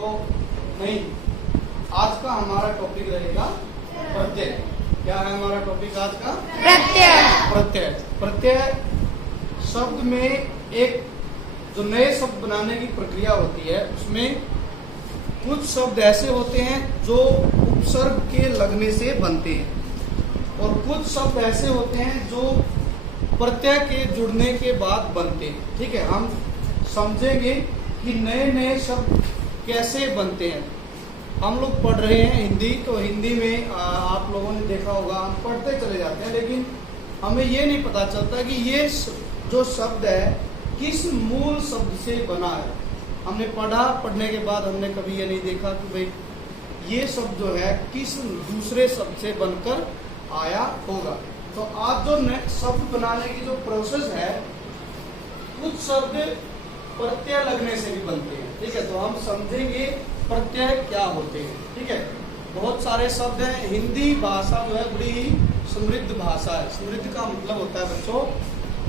तो नहीं, आज का हमारा टॉपिक रहेगा प्रत्यय। क्या है हमारा टॉपिक आज का? प्रत्यय। प्रत्यय। प्रत्यय शब्द में एक जो नए शब्द बनाने की प्रक्रिया होती है, उसमें कुछ शब्द ऐसे होते हैं जो उपसर्ग के लगने से बनते हैं और कुछ शब्द ऐसे होते हैं जो प्रत्यय के जुड़ने के बाद बनते हैं। ठीक है, हम समझेंगे कि नए नए शब्द कैसे बनते हैं। हम लोग पढ़ रहे हैं हिंदी, तो हिंदी में आप लोगों ने देखा होगा हम पढ़ते चले जाते हैं, लेकिन हमें ये नहीं पता चलता कि ये जो शब्द है किस मूल शब्द से बना है। हमने पढ़ने के बाद हमने कभी ये नहीं देखा कि भाई ये शब्द जो है किस दूसरे शब्द से बनकर आया होगा। तो आज जो शब्द बनाने की जो प्रोसेस है, कुछ शब्द प्रत्यय लगने से भी बनते हैं। ठीक है, तो हम समझेंगे प्रत्यय क्या होते हैं। ठीक है, बहुत सारे शब्द हैं। हिंदी भाषा जो है बड़ी ही समृद्ध भाषा है। समृद्ध का मतलब होता है बच्चों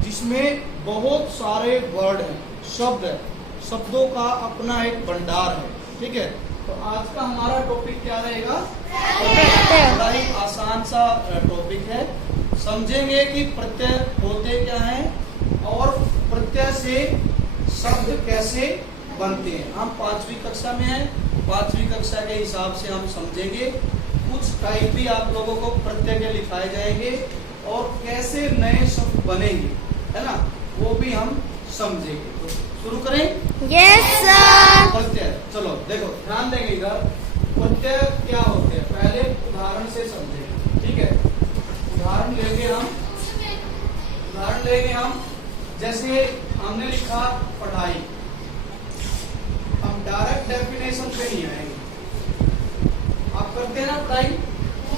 जिसमें बहुत सारे वर्ड हैं, शब्द है, शब्दों का अपना एक भंडार है। ठीक है, तो आज का हमारा टॉपिक क्या रहेगा? बड़ा ही आसान सा टॉपिक है। समझेंगे कि प्रत्यय होते क्या हैं और प्रत्यय से शब्द कैसे बनते हैं। हम 5वीं कक्षा में हैं, 5वीं कक्षा के हिसाब से हम समझेंगे। कुछ टाइप भी आप लोगों को प्रत्यय के लिखाए जाएंगे और कैसे नए शब्द बनेंगे, है ना, वो भी हम समझेंगे। तो शुरू करें? Yes sir. प्रत्यय, चलो देखो ध्यान देंगे इधर। प्रत्यय क्या होते हैं पहले उदाहरण से समझेंगे। ठीक है, उदाहरण लेंगे हम जैसे हमने लिखा पढ़ाई। हम डायरेक्ट डेफिनेशन पे नहीं आएंगे। आप करते हैं ना पढ़ाई?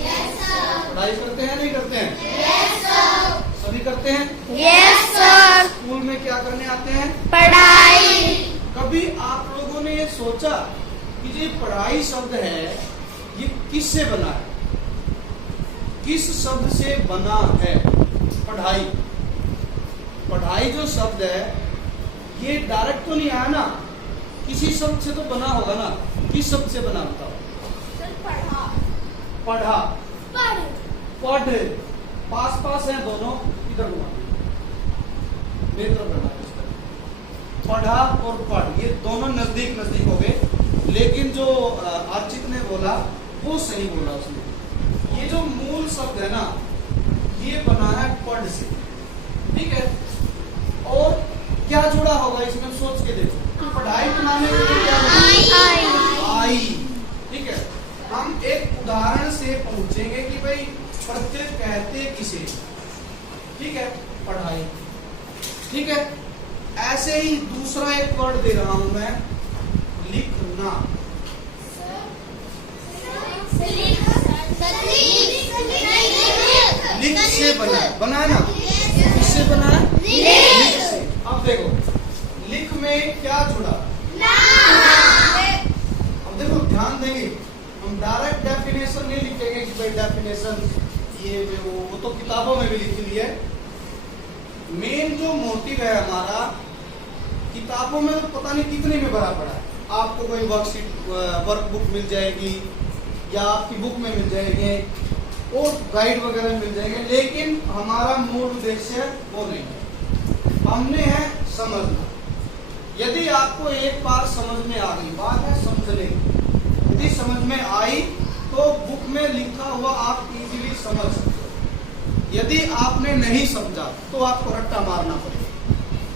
Yes sir. पढ़ाई करते हैं नहीं करते हैं? Yes sir. सभी करते हैं? Yes sir. स्कूल में क्या करने आते हैं? पढ़ाई। कभी आप लोगों ने ये सोचा कि ये पढ़ाई शब्द है ये किससे बना है? किस शब्द से बना है पढ़ाई? पढ़ाई जो शब्द है ये डायरेक्ट तो नहीं आया ना, किसी शब्द से तो बना होगा ना। किस शब्द से बना बताओ? पढ़ा, पढ़, पास पास है दोनों। इधर पढ़ा और पढ़, ये दोनों नजदीक नजदीक हो गए, लेकिन जो अर्चित ने बोला वो सही बोला उसने। ये जो मूल शब्द है ना ये बना है पढ़ से। ठीक है, और क्या जुड़ा होगा इसमें सोच के देखो। पढ़ाई बनाने के लिए क्या आई। ठीक है, हम एक उदाहरण से पूछेंगे कि भाई प्रत्यय कहते किसे? ठीक है, पढ़ाई। ठीक है, ऐसे ही दूसरा एक वर्ड दे रहा हूं मैं, लिखना। लिख से बना है ना, किससे बना है? लिख से। अब देखो लिख में क्या जुड़ा? अब देखो ध्यान देंगे, हम डायरेक्ट डेफिनेशन नहीं लिखेंगे कि भाई डेफिनेशन ये वो तो किताबों में भी लिखी हुई है। मेन जो मोटिव है हमारा, किताबों में तो पता नहीं कितने में भरा पड़ा है। आपको कोई वर्कबुक मिल जाएगी या आपकी बुक में मिल जाएंगे और गाइड वगैरह मिल जाएंगे, लेकिन हमारा मूल उद्देश्य वो नहीं है। हमने है समझना। यदि आपको एक बार समझ में आ गई, बात है समझने, यदि समझ में आई तो बुक में लिखा हुआ आप इजीली समझ सकते हो। यदि आपने नहीं समझा तो आपको रट्टा मारना पड़ेगा,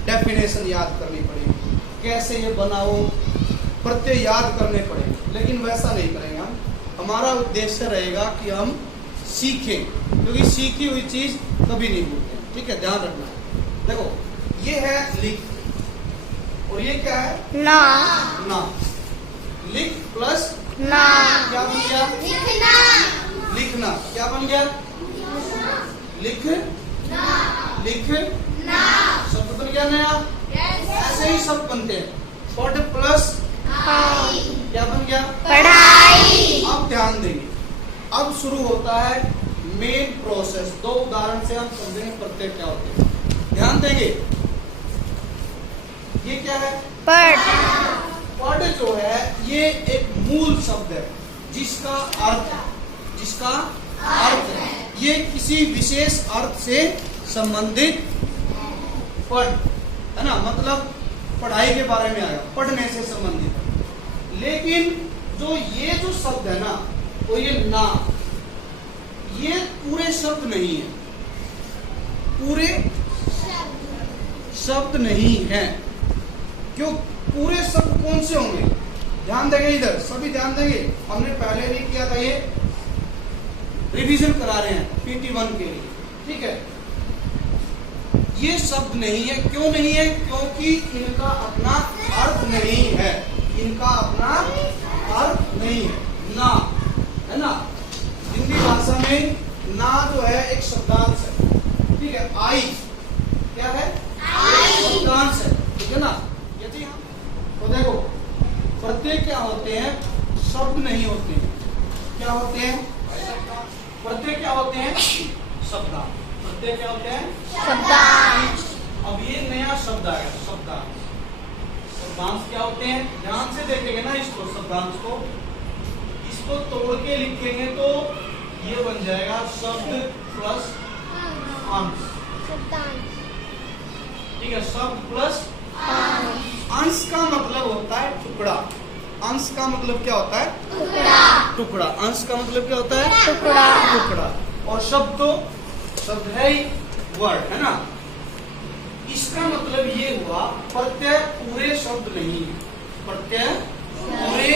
डेफिनेशन याद करनी पड़ेगी, कैसे ये बनाओ, प्रत्यय याद करने पड़ेंगे। लेकिन वैसा नहीं करेंगे हम। हमारा उद्देश्य रहेगा कि हम सीखें, क्योंकि सीखी हुई चीज कभी नहीं भूलते। ठीक है, ध्यान रखना। देखो ये है लिख और ये क्या है? ना। लिख प्लस ना क्या बन गया? लिखना। क्या बन गया? लिख शब्द बन गया नया। ऐसे ही शब्द बनते हैं। पढ़ प्लस क्या बन गया? पढ़ाई। अब ध्यान देंगे, अब शुरू होता है मेन प्रोसेस। दो उदाहरण से हम समझेंगे प्रत्यय क्या होते हैं। ध्यान देंगे, ये क्या है? पढ़। पद जो है ये एक मूल शब्द है जिसका अर्थ ये किसी विशेष अर्थ से संबंधित पढ़ है ना, मतलब पढ़ाई के बारे में आया, पढ़ने से संबंधित है। लेकिन ये जो शब्द है ना, तो ये ना, ये पूरे शब्द नहीं है, पूरे शब्द नहीं है। क्यों? पूरे शब्द कौन से होंगे? ध्यान देंगे, इधर सभी ध्यान देंगे। हमने पहले भी किया था, ये रिवीजन करा रहे हैं PT1 के लिए, ठीक है। ये शब्द नहीं है। क्यों नहीं है? क्योंकि इनका अपना अर्थ नहीं है, इनका अपना अर्थ नहीं है। ना, है ना, हिंदी भाषा में ना जो है एक शब्दांश है, ठीक है। आई क्या है? शब्दांश है, ठीक है ना। यदि हम तो देखो, प्रत्यय क्या होते हैं? शब्द नहीं होते हैं। क्या होते हैं? प्रत्यय क्या होते हैं? शब्दांश। प्रत्यय क्या होते हैं? शब्दांश। अब ये नया शब्द आया, शब्दांश। शब्दांश क्या होते हैं? ध्यान से देखेंगे ना इसको, शब्दांश को, इसको तोड़ के लिखेंगे तो ये बन जाएगा शब्द प्लस अंश, ठीक है। शब्द प्लस अंश का मतलब होता है टुकड़ा। अंश का मतलब क्या होता है? टुकड़ा। अंश का मतलब क्या होता है? टुकड़ा। और शब्द तो शब्द है ही, वर्ड, है ना। इसका मतलब ये हुआ प्रत्यय पूरे शब्द नहीं है, प्रत्यय पूरे,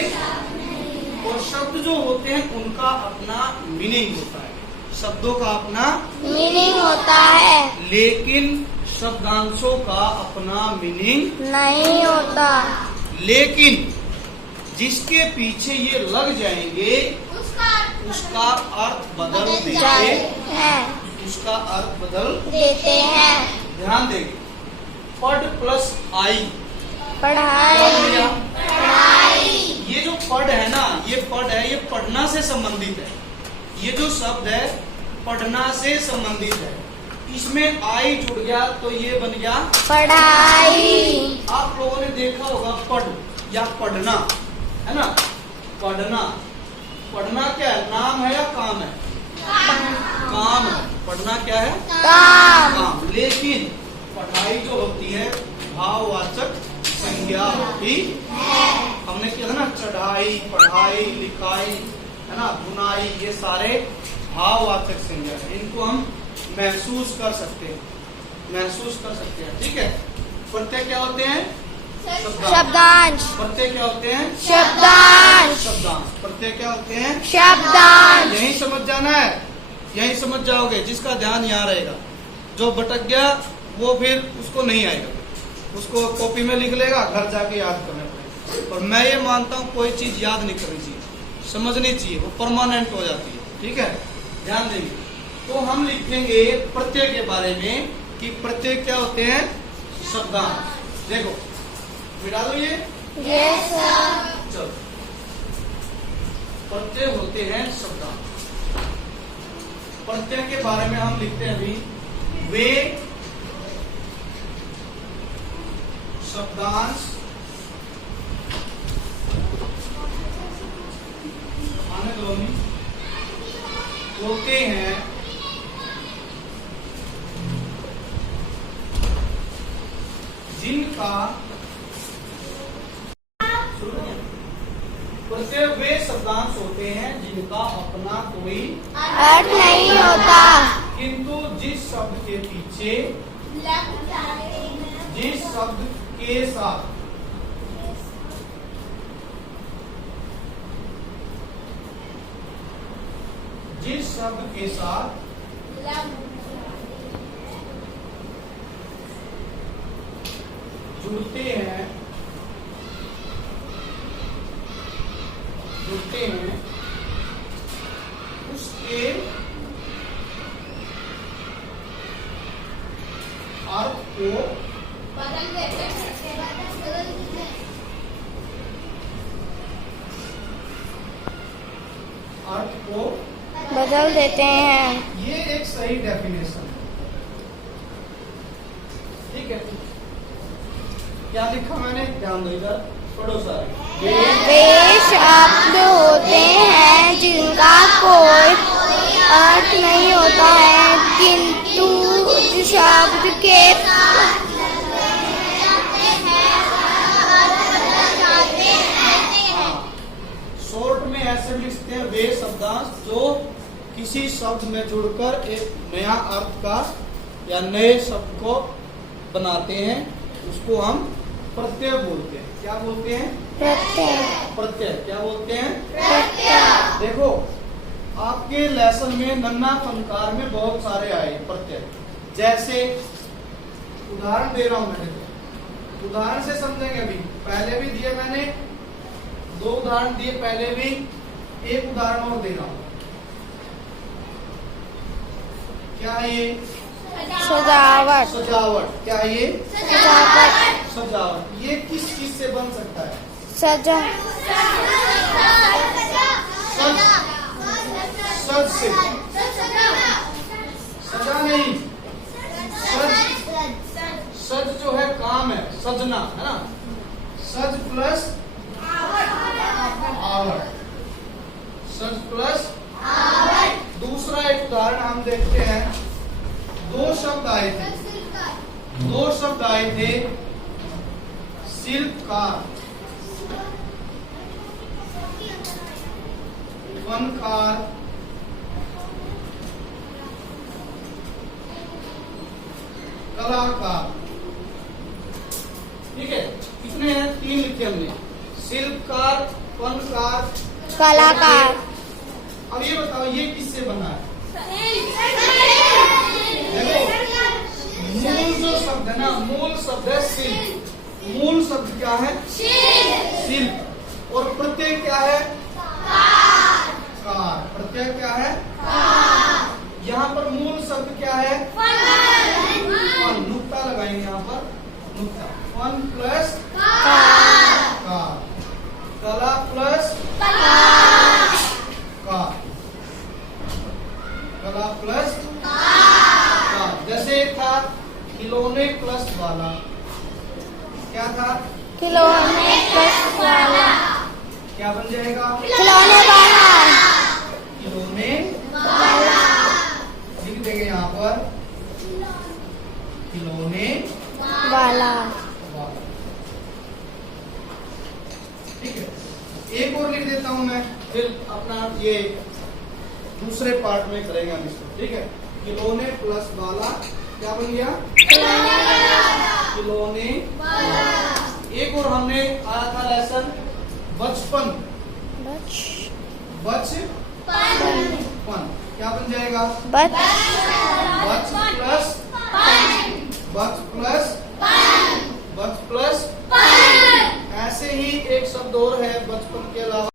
और शब्द जो होते हैं उनका अपना मीनिंग होता है, शब्दों का अपना मीनिंग होता है, लेकिन शब्दांशों का अपना मीनिंग नहीं होता। लेकिन जिसके पीछे ये लग जाएंगे उसका अर्थ बदल उसका अर्थ बदल देते हैं। ध्यान देंगे, पढ़ प्लस आई, पढ़ाई। ये जो पढ़ है ना, ये पढ़ है, ये पढ़ना से संबंधित है। ये जो शब्द है पढ़ना से संबंधित है, इसमें आई जुड़ गया तो ये बन गया पढ़ाई। आप लोगों ने देखा होगा पढ़ या पढ़ना, है ना। पढ़ना क्या है? नाम है या काम है? काम है। पढ़ना क्या है? काम। लेकिन पढ़ाई जो होती है भाववाचक संज्ञा होती है। हमने किया था ना, चढ़ाई, पढ़ाई, लिखाई, है ना, बुनाई, ये सारे भाववाचक संज्ञा है। इनको हम महसूस कर सकते हैं, ठीक है। प्रत्यय क्या होते हैं? शब्दांश। प्रत्यय क्या होते हैं? शब्दांश। प्रत्यय क्या होते हैं? शब्दांश। यही समझ जाना है, यही समझ जाओगे। जिसका ध्यान यहाँ रहेगा, जो भटक गया वो फिर उसको नहीं आएगा, उसको कॉपी में लिख लेगा, घर जाके याद करना पड़ेगा। और मैं ये मानता हूँ कोई चीज याद नहीं करनी चाहिए, समझनी चाहिए, वो परमानेंट हो जाती है, ठीक है। ध्यान देंगे। तो हम लिखेंगे प्रत्यय के बारे में कि प्रत्यय क्या होते हैं? शब्दांश। देखो, मिटा दो ये। Yes sir. चलो, प्रत्यय होते हैं शब्दांश। प्रत्यय के बारे में हम लिखते हैं अभी, वे शब्दांश होते हैं जिनका प्रत्यय वे शब्दांश होते हैं जिनका अपना कोई अर्थ नहीं होता, किंतु जिस शब्द के पीछे, जिस शब्द के साथ जुड़ते हैं उसके अर्थ को बदल देते हैं। ये एक सही डेफिनेशन है, ठीक है। क्या लिखा मैंने? ध्यान दो इधर। पढ़ो सारे। वे शब्द होते हैं जिनका कोई अर्थ नहीं होता है, किंतु शब्द के शॉर्ट में ऐसे लिखते हैं वे शब्दांश जो किसी शब्द में जुड़कर एक नया अर्थ का या नए शब्द को बनाते हैं, उसको हम प्रत्यय बोलते हैं। क्या बोलते हैं? प्रत्यय। प्रत्यय। क्या बोलते हैं? प्रत्यय। देखो आपके लेसन में नन्ना फनकार में बहुत सारे आए प्रत्यय। जैसे उदाहरण दे रहा हूं मैं, देखो उदाहरण से समझेंगे। अभी पहले भी दिए मैंने, 2 उदाहरण दिए पहले भी, एक उदाहरण और दे रहा हूं। क्या है ये? सजावट। सजावट। क्या है ये? सजावट। सजावट। ये किस चीज से बन सकता है? सजा। सज। सज से। सजा नहीं, सज। सज जो है काम है, सजना है ना। सज प्लस आवट। सज प्लस आवट। दूसरा एक उदाहरण हम देखते हैं। 2 शब्द आए थे, 2 शब्द आए थे। शिल्पकार, फनकार, कलाकार। ठीक है, कितने हैं? 3 लिखे हमने। शिल्पकार, फनकार, कलाकार। अब ये बताओ ये किससे बना है? देखो मूल जो शब्द है ना, मूल शब्द है शिल्प। मूल शब्द क्या है? शिल्प। और प्रत्यय क्या है? कार। प्रत्यय क्या है? यहाँ पर मूल शब्द क्या है? फन। नुक्ता लगाएंगे यहाँ पर, नुक्ता। फन प्लस कार। कला प्लस कार। कला प्लस कार। जैसे एक था खिलौने प्लस वाला। क्या था? खिलौने प्लस वाला। क्या बन जाएगा? खिलौने वाला। खिलौने वाला। लिख देंगे यहाँ पर, खिलौने वाला। वाला। ठीक है, एक और लिख देता हूं मैं, फिर अपना ये दूसरे पार्ट में करेंगे हम इसको। ठीक है, खिलौने प्लस वाला क्या बन गया? खिलौने वाला। एक और हमने आया था लेसन बचपन। बचपन क्या बन जाएगा? बच बच प्लस